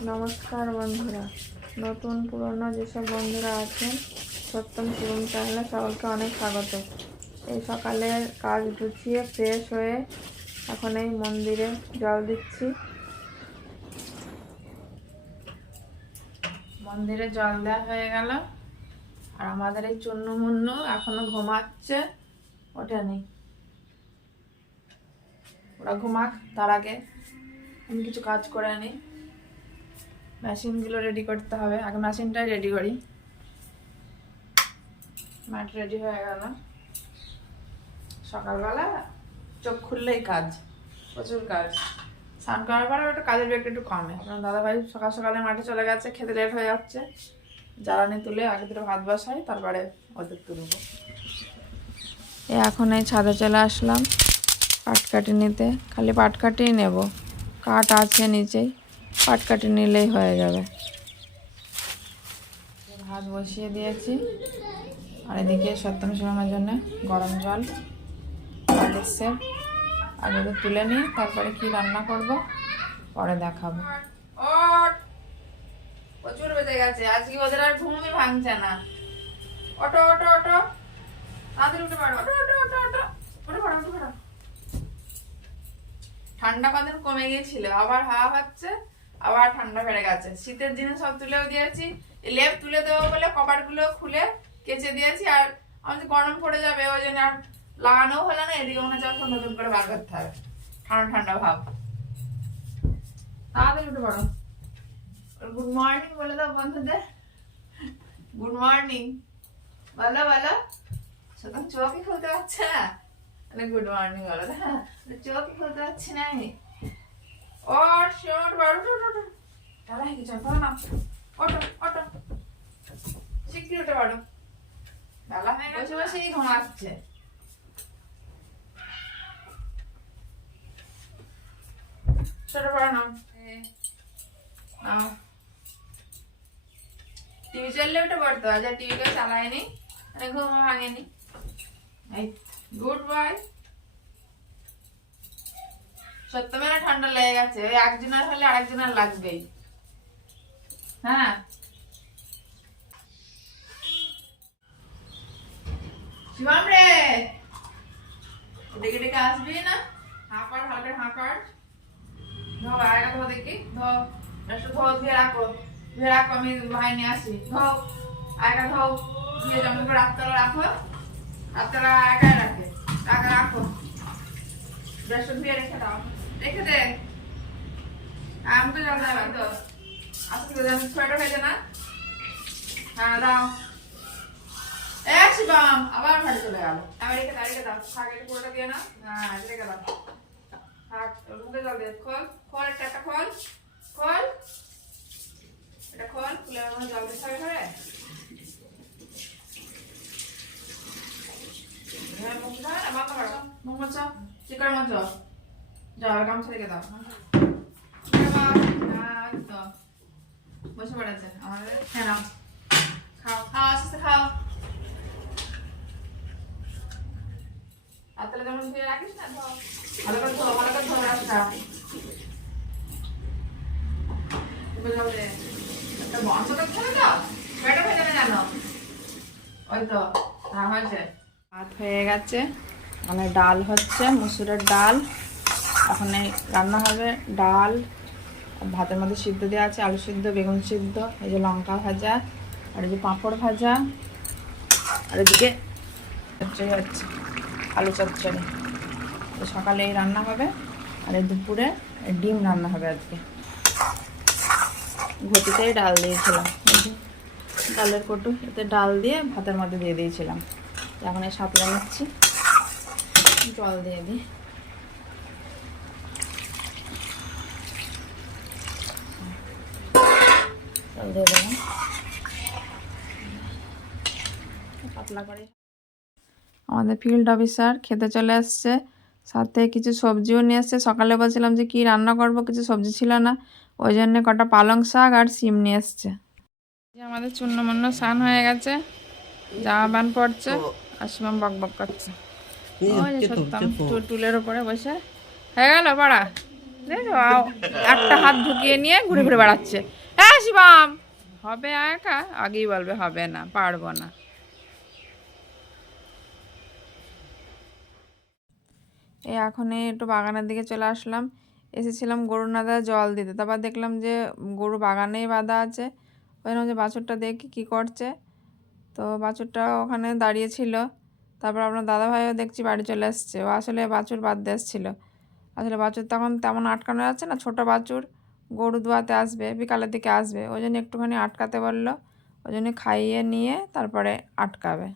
নমস্কার বন্ধুরা, নতুন পুরনো যেসব বন্ধুরা আছেন সত্যম শিবম চ্যানেলে সকলকে অনেক স্বাগত। এই সকালে কাজ গুছিয়ে ফ্রেশ হয়ে এখন এই মন্দিরে জল দিচ্ছি। মন্দিরে জল দেওয়া হয়ে গেল। আর আমাদের এই চুন্নু মুন্নু এখনো ঘুমাচ্ছে, ওঠেনি। ওরা ঘুমাক, তার আগে আমি কিছু কাজ করে আনি। মেশিনগুলো রেডি করতে হবে, আগে মেশিনটাই রেডি করি। ম্যাট রেডি হয়ে গেল। সকালবেলা চোখ খুললেই কাজ, প্রচুর কাজ। স্নান করার পরে একটু কাজের ব্যাগটা একটু কমে। আপনার দাদাভাই সকাল সকালে মাঠে চলে গেছে, খেতে লেট হয়ে যাচ্ছে। জ্বালানি তুলে আগে দুটো ভাত বসাই, তারপরে ওদের তুলবো। এখন এই ছাদে চলে আসলাম পাটকাঠি নিতে। খালি পাটকাঠিই নেব, কাঠ আছে নিচেই, পাটকাঠি নিলেই হয়ে যাবে। ভাত বসিয়ে দিয়েছি, আর এদিকে সত্যম শিবমের জন্য গরম জল এসছে। আগে তো তুলে নিই, তারপরে কি রান্না করব পরে দেখাবো। প্রচুর বেজে গেছে, আজকে ওদের আর ঘুমই ভাঙছে না। অটো অটো অটো, তাড়াতাড়ি উঠে পড়ো, অটো অটো অটো অটো, উঠে পড়ো উঠে পড়ো। ঠান্ডা কদিন কমে গিয়েছিল, আবার হাওয়া হচ্ছে, আবার ঠান্ডা বেড়ে গেছে। শীতের জিনিস সব তুলেও দিয়েছি, লেপ তুলে দেবো বলে কপাটগুলো খুলে কেচে দিয়েছি। আর আমি গরম পড়ে যাবে ওই জন্য আর লাগানো হলো না। এদিকে মনে হচ্ছে নতুন করে বার করতে হবে, ঠান্ডা ঠান্ডা ভাব। তাড়াতাড়ি উঠে পড়ো। গুড মর্নিং বলে দাও বন্ধুদের, গুড মর্নিং বলো বলো। সুতরাং চোখই খুলতে পারছে না, গুড মর্নিং বলো। হ্যাঁ, চোখই খুলতে পারছি না আমি। ওর শোট বাড়ো, তাহলে কি চল না, অটো অটো শিগগির উঠে পারো। বেলা হয়ে গেছে, বসেই ঘুমাচ্ছে। ছোট পড়া নাও, টিভি চললে উঠে পড়তো, আজ আর টিভি কেউ চালায়নি, মানে ঘুমও ভাঙেনি। এই গুড বয়। সত্য মেলা ঠান্ডা লেগে গেছে, ওই একজনের হলে আরেকজনের লাগবেই। হ্যাঁ শিবম রে, ডেকে ডেকে আসবি না? হাঁ কর, ভালো করে হাঁ কর। ধো আয়গা, ধো দেখি, ধো একটু ধো, ধুয়ে রাখো, ধুয়ে রাখো, আমি ভাই নিয়ে আসি। ধো আয়গা, ধো ধুয়ে জমা করে রাত্তলা রাখো, রাত্তলা আয়গায় রাখে, রাখা রাখো। ব্রাশটা ধুয়ে রেখে দাও, রেখে দে। আমি তো জল দেবে তো, আজকে সোয়েটার হয়েছে না? হ্যাঁ দাও। শিবম আবার ঘরে চলে গেল। আমি রেখে দাও, রেখে দাও, থাক, এটা পুরোটা দিয়ে না। হ্যাঁ রেখে দাও, থাক। মুখে জল দিয়ে খোল, খোল একটা খোল, খোল এটা খোল, খুলে আমার জল দিতে হবে ঘরে। হ্যাঁ মুখ ধোয় না, বন্ধ করো, মুখ মোচো, চিকন মোচো, জল গামছা রেখে দাও। তো বসে পড়েছে আমাদের। হ্যাঁ নাও, খাও খাও, আস্তে খাও। রাত্রে যেমন ধুয়ে রাখিস না, ধো ভালো করে, ধো ভালো করে, ধো রাস্তা জল দে। একটা বন্ধ করতে হবে তো, সোয়েটার ভেজে না জানো? ওই তো হ্যাঁ হয়েছে। ভাত হয়ে গেছে, মানে ডাল হচ্ছে, মুসুরের ডাল। এখন এই রান্না হবে ডাল, ভাতের মধ্যে সিদ্ধ দেওয়া আছে, আলু সিদ্ধ, বেগুন সিদ্ধ, এই যে লঙ্কা ভাজা, আর এই যে পাঁপড় ভাজা, আর এদিকে চচ্চড়ি হচ্ছে, আলু চচ্চড়ি। তো সকালে এই রান্না হবে, আর এই দুপুরে ডিম রান্না হবে আজকে। ঘটিতেই ডাল দিয়েছিলাম, এই যে ডালের কটু, এতে ডাল দিয়ে ভাতের মধ্যে দিয়ে দিয়েছিলাম। এখন এই সাঁতলে নিচ্ছি, জল দিয়ে দিই। জল দিয়ে দেবো পাতলা করে। আমাদের ফিল্ড অফিসার খেতে চলে আসছে, সাথে কিছু সবজিও নিয়ে এসছে। সকালে বলছিলাম যে কি রান্না করব, কিছু সবজি ছিল না, ওই জন্য কটা পালং শাক আর সিম নিয়ে এসছে। আমাদের চূর্ণমূর্ণ স্নান হয়ে গেছে, জামা প্যান্ট পরছে, আর শিবম বক বক করছে। ওই যে সত্যম টুলের উপরে বসে হয়ে গেল পড়া। দেখো একটা হাত ঢুকিয়ে নিয়ে ঘুরে ঘুরে বেড়াচ্ছে। হ্যাঁ শিবাম, হবে একা? আগেই বলবে হবে না, পারবো না। এই এখন একটু বাগানের দিকে চলে আসলাম। এসেছিলাম গরু নাদা জল দিতে, তারপর দেখলাম যে গরু বাগানেই বাঁধা আছে। ওই যে বাছুরটা দেখি কী করছে, তো বাছুরটা ওখানে দাঁড়িয়েছিল। তারপর আপনার দাদাভাইও দেখছি বাড়ি চলে এসছে। ও আসলে বাছুর বাঁধতে এসেছিলো। আসলে বাছুর তখন তেমন আটকানো যাচ্ছে না, ছোটো বাছুর, গরু দুয়াতে আসবে, বিকালের দিকে আসবে, ওই জন্য একটুখানি আটকাতে বললো। ওই জন্য খাইয়ে নিয়ে তারপরে আটকাবে।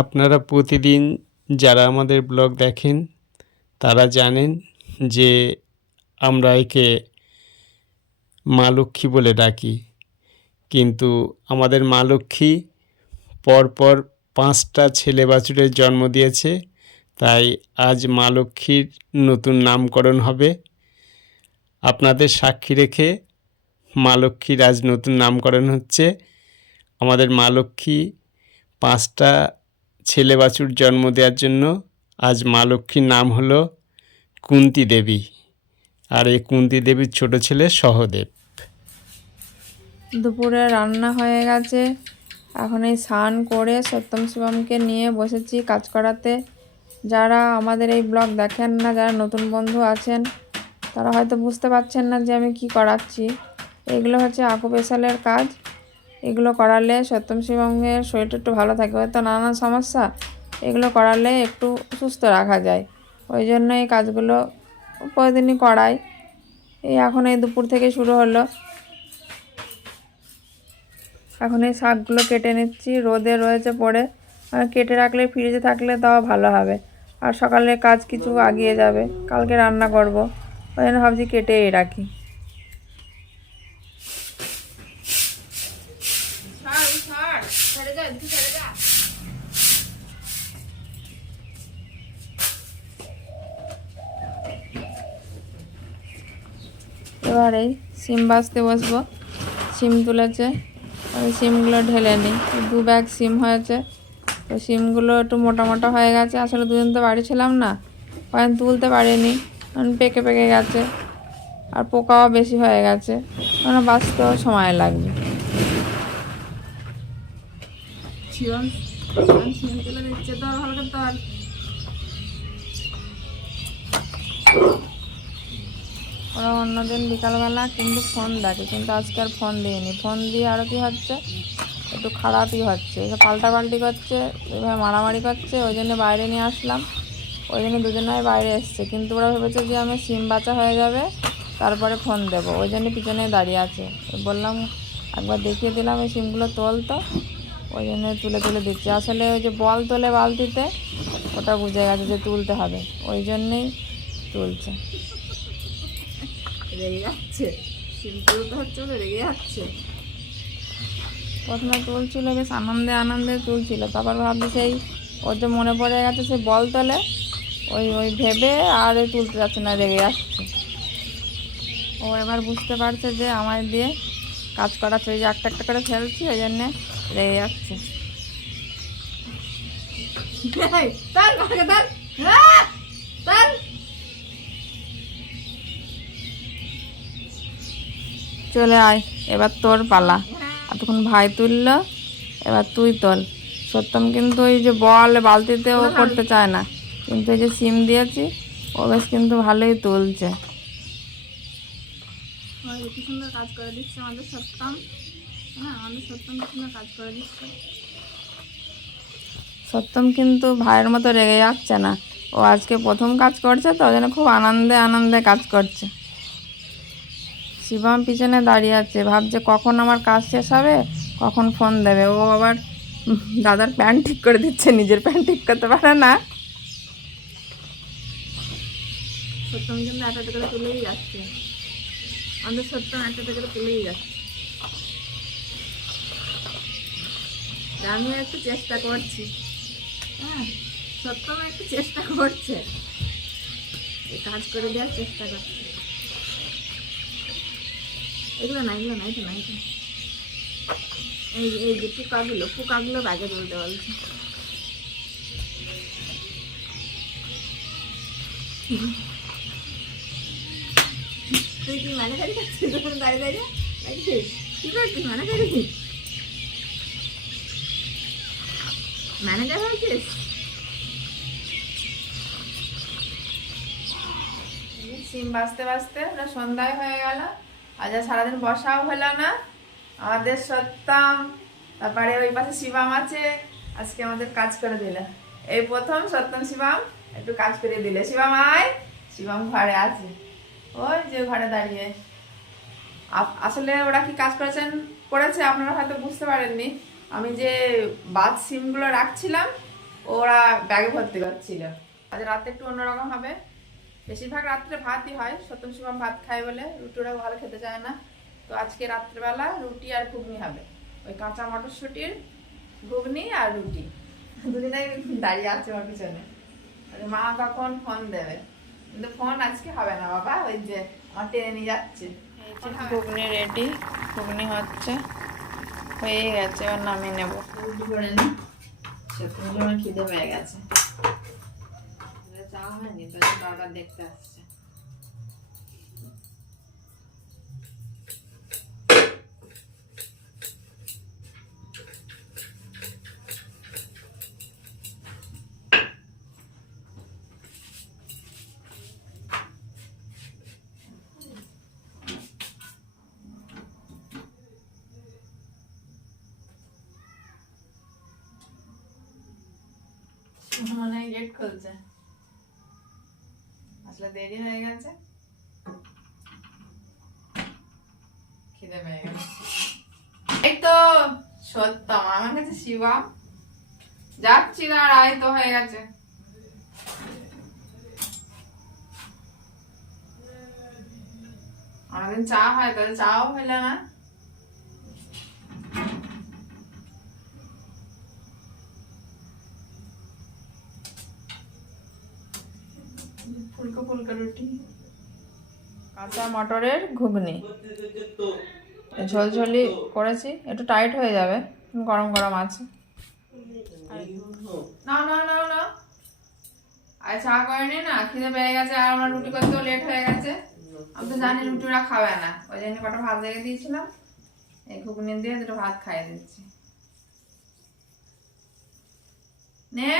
আপনারা প্রতিদিন যারা আমাদের ব্লগ দেখেন তারা জানেন যে আমরা একে মা লক্ষ্মী বলে ডাকি, কিন্তু আমাদের মা লক্ষ্মী পরপর 5টা ছেলে বাছুরের জন্ম দিয়েছে। তাই আজ মা লক্ষ্মীর নতুন নামকরণ হবে। আপনাদের সাক্ষী রেখে মা লক্ষ্মীর আজ নতুন নামকরণ হচ্ছে। আমাদের মা লক্ষ্মী 5টা ছেলে বাছুর জন্ম দেওয়ার জন্য আজ মা লক্ষ্মীর নাম হলো কুন্তী দেবী, আর এই কুন্তী দেবীর ছোট ছেলে সহদেব। দুপুরে রান্না হয়ে গেছে। এখন এই স্নান করে সত্যম শিবমকে নিয়ে বসেছি কাজ করাতে। যারা আমাদের এই ব্লগ দেখেন না, যারা নতুন বন্ধু আছেন, তারা হয়তো বুঝতে পারছেন না যে আমি কি করাচ্ছি। এগুলো হচ্ছে আকুপেশালের কাজ। এগুলো করালে সত্যম শিবমের শরীরটা একটু ভালো থাকে, হয়তো নানান সমস্যা, এগুলো করালে একটু সুস্থ রাখা যায়। ওই জন্য এই কাজগুলো প্রতিদিনই করাই। এই এখন এই দুপুর থেকে শুরু হলো। এখন এই শাকগুলো কেটে নিচ্ছি, রোদে রয়েছে পড়ে। কেটে রাখলে ফ্রিজে থাকলে তাও ভালো হবে, আর সকালের কাজ কিছু আগিয়ে যাবে, কালকে রান্না করব, ওই জন্য ভাবছি কেটেই রাখি। এবার এই সিম বাছতে বসবো। সিম তুলেছে, ওই সিমগুলো ঢেলে নিই। 2 ব্যাগ সিম হয়েছে, তো সিমগুলো একটু মোটা মোটা হয়ে গেছে। আসলে দুদিন তো বাড়ি ছিলাম না, কয়েন তুলতে পারিনি, পেকে পেকে গেছে, আর পোকাও বেশি হয়ে গেছে, মানে বাঁচতেও সময় লাগবে। সিম তুলে দিচ্ছে তো ভালো করতে আর ওরা অন্যদিন বিকালবেলা কিন্তু ফোন দেখে, কিন্তু আজকে আর ফোন দিইনি। ফোন দিয়ে আরও কী হচ্ছে, একটু খারাপই হচ্ছে, পাল্টাপাল্টি করছে, এভাবে মারামারি করছে। ওই জন্য বাইরে নিয়ে আসলাম, ওই জন্য দুজনাই বাইরে এসছে। কিন্তু ওরা ভেবেছে যে আমি সিম বাঁচা হয়ে যাবে তারপরে ফোন দেবো, ওই জন্য পিছনে দাঁড়িয়ে আছে। বললাম একবার দেখিয়ে দিলাম এই সিমগুলো তোলতো, ওই জন্য তুলে তুলে দিচ্ছে। আসলে ওই যে বল তোলে বালতিতে, ওটা বুঝে গেছে যে তুলতে হবে, ওই জন্যেই তুলছে। রেগে যাচ্ছে, সিম তুলতে হচ্ছে বলে রেগে যাচ্ছে। প্রথমে তুলছিল, বেশ আনন্দে আনন্দে তুলছিল, তারপর ভাবছি সেই ওর যে মনে পড়ে গেছে সে বল তোলে, ওই ওই ভেবে আর ওই তুলতে যাচ্ছে না, রেগে যাচ্ছে। ও এবার বুঝতে পারছে যে আমায় দিয়ে কাজ করাচ্ছে, ওই যে একটা একটা করে ফেলছি, ওই জন্যে রেগে যাচ্ছে। চলে আয়, এবার তোর পালা। এতক্ষণ ভাই তুললো, এবার তুই তোল। সত্যম কিন্তু ওই যে বল বালতিতে ও করতে চায় না, কিন্তু এই যে সিম দিয়েছি ও বেশ কিন্তু ভালোই তুলছে। কি সুন্দর কাজ করে দিচ্ছে আমাদের সত্যম। হ্যাঁ, আমাদের সত্যম কি সুন্দর কাজ করে দিচ্ছে। সত্যম কিন্তু ভাইয়ের মতো রেগে যাচ্ছে না, ও আজকে প্রথম কাজ করছে তো, ওই জন্য খুব আনন্দে আনন্দে কাজ করছে। শিবম পিছনে দাঁড়িয়ে আছে, ভাবছে কখন আমার কাজ শেষ হবে, কখন ফোন দেবে। ও আবার দাদার প্যান্ট ঠিক করে দিচ্ছে, নিজের প্যান্ট ঠিক করতে পারে না। সত্যম কিন্তু একটা করে তুলেই যাচ্ছে, আমাদের সত্যম একটা করে তুলেই যাচ্ছে। আমিও একটু চেষ্টা করছি, হ্যাঁ, সত্যম একটু চেষ্টা করছে, কাজ করে দেওয়ার চেষ্টা করছে। এগুলো না, এগুলো না, এটা না, এটা এই যে পোকাগুলো ব্যাগে তুলতে বলছে। তুই কি মানে গাড়ি খাচ্ছিস দাঁড়িয়ে দাঁড়িয়ে কি করছিস মানে গাড়ি ম্যানেজার হয়েছিস? সিম বাজতে বাজতে ওটা সন্ধ্যায় হয়ে গেল। আজ আর সারাদিন বসাও হলো না আমাদের। সত্যম, তারপরে ওই পাশে শিবাম আছে, আজকে আমাদের কাজ করে দিলে। এই প্রথম সত্যম শিবাম একটু কাজ করে দিলে। শিবাম আয়। শিবাম ঘরে আছে, ওই যে ঘরে দাঁড়িয়ে। আসলে ওরা কি কাজ করেছে আপনারা হয়তো বুঝতে পারেননি। আমি যে বাদ সিমগুলো রাখছিলাম ওরা ব্যাগে ভর্তি করছিল। আজ রাতে একটু অন্যরকম হবে। বেশিরভাগ রাত্রে ভাতই হয়, সত্যম শিবম ভাত খায় বলে, রুটি ওরা ভালো খেতে চায় না। তো আজকে রাত্রেবেলা রুটি আর ঘুগনি হবে। ওই কাঁচা মটরশুঁটির ঘুগনি আর রুটি। দুদিনাই দাঁড়িয়ে আছে ওর পিছনে, মা কখন ফোন দেবে। কিন্তু ফোন আজকে হবে না বাবা, ওই যে আমার টেনে নিয়ে যাচ্ছে। ঘুগনি রেডি, ঘুগনি হচ্ছে, হয়ে গেছে, ওর নামিয়ে নেবো। রুটি করে নি, সত্যি আমার খিদে পেয়ে গেছে। চাওয়া হয়নি তো, বাবা দেখতে আসছে। মনে হয় গেট খুলছে, আসলে দেরি হয়ে গেছে, খিদে পেয়ে গেছে। এই তো সত্যম, আমার কাছে শিবম যাচ্ছি না, আড়াই তো হয়ে গেছে। অনেকদিন চা হয়, তাহলে চাও হইলে না। ফুলকো ফুলকো রুটি, কাঁচা মটরের ঘুগনি, ঝোলঝোলি করেছি, একটু টাইট হয়ে যাবে, গরম গরম আছে। না না না না, আর চা করেনি না, খিদে পেয়ে গেছে, আর আমার রুটি করতেও লেট হয়ে গেছে। আমি তো জানি রুটি ওরা খাবে না, ওই জন্য কটা ভাত রেখে দিয়েছিলাম, এই ঘুগনি দিয়ে দুটো ভাত খাইয়ে দিচ্ছি। নে,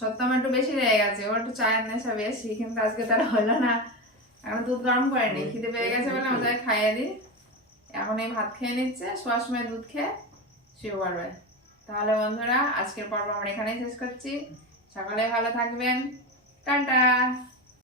সত্যম একটু বেশি রয়ে গেছে, ওর একটু চায়ের নেশা বেশি, কিন্তু আজকে তারা হলো না। এখন দুধ গরম করেনি, খিদে পেয়ে গেছে বলে আমি তাকে খাইয়ে দিই। এখন এই ভাত খেয়ে নিচ্ছে, শোয়ার সময় দুধ খেয়ে শুয়ে পড়বে। তাহলে বন্ধুরা, আজকের পর্ব আমরা এখানেই শেষ করছি। সকলে ভালো থাকবেন, টাটা।